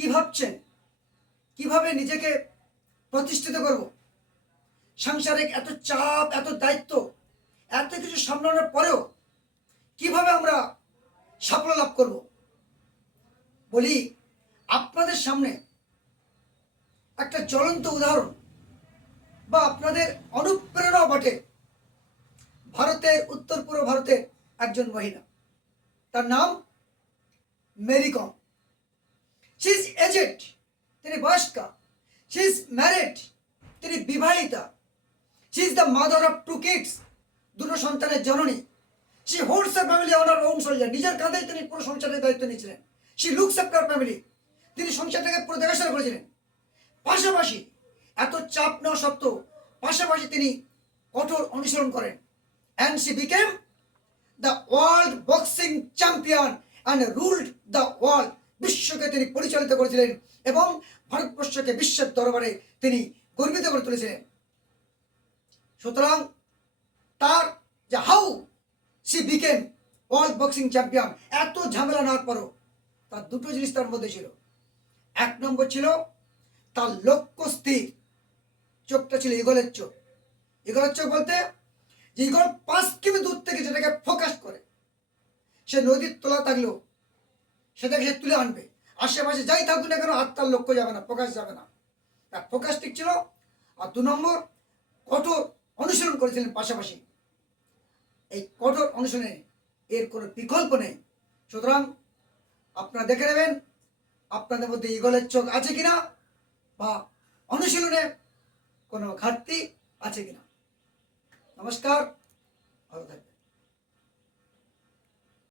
কি ভাবছেন কিভাবে নিজেকে প্রতিষ্ঠিত করব? সাংসারিক এত চাপ, এত দায়িত্ব, এত কিছু সামলানোর পরেও কিভাবে আমরা সাফল্য লাভ করব? বলি, আপনাদের সামনে একটা জ্বলন্ত উদাহরণ বা আপনাদের অনুপ্রেরণা বটে ভারতের উত্তর পূর্ব ভারতের একজন মহিলা। তার নাম Mary Kom. She is aged, তিনি বয়স্কা। শি ইজ ম্যারিড, তিনি বিবাহিতা। She is the mother of two kids, দুটো সন্তানের জননী। She holds a family on her own shoulder, নিজের কাঁধেই তিনি পুরো সংসারের দায়িত্ব নিয়েছিলেন। শি লুকস আফটার ফ্যামিলি, তিনি সংসারটাকে পুরো দেখাশোনা করেছিলেন। পাশাপাশি এত চাপ নেওয়া সত্ত্বেও পাশাপাশি তিনি কঠোর অনুসরণ করেন। And she became the world boxing champion and ruled the world, বিশ্বকে তিনি পরিচালিত করেছিলেন এবং ভারতবর্ষকে বিশ্বের দরবারে তিনি গর্বিত করে তুলেছিলেন। সুতরাং তার যে how C became world boxing champion, এত ঝামেলা নেওয়ার পরও তার দুটো জিনিস তার মধ্যে ছিল। এক নম্বর ছিল তার লক্ষ্য স্থির, চোখটা ছিল ইগলের চোখ। ইগলের চোখ বলতে যে ইগল 5 কিমি দূর থেকে যেটাকে ফোকাস করে, সে নদীর তোলা থাকলেও সেটাকে সে তুলে আনবে। আশেপাশে যাই থাকুক না কেন, আর তার লক্ষ্য যাবে না, ফোকাস যাবে না। তার ফোকাস ঠিক ছিল। আর 2 নম্বর, কঠোর অনুসরণ করেছিলেন পাশাপাশি। এই কঠোর অনুসরণে এর কোনো বিকল্প নেই। সুতরাং আপনারা দেখে নেবেন আপনাদের মধ্যে ইগলের চোখ আছে কিনা বা অনুশীলনে কোনো ঘাটতি আছে কিনা। নমস্কার, ভালো থাকবেন।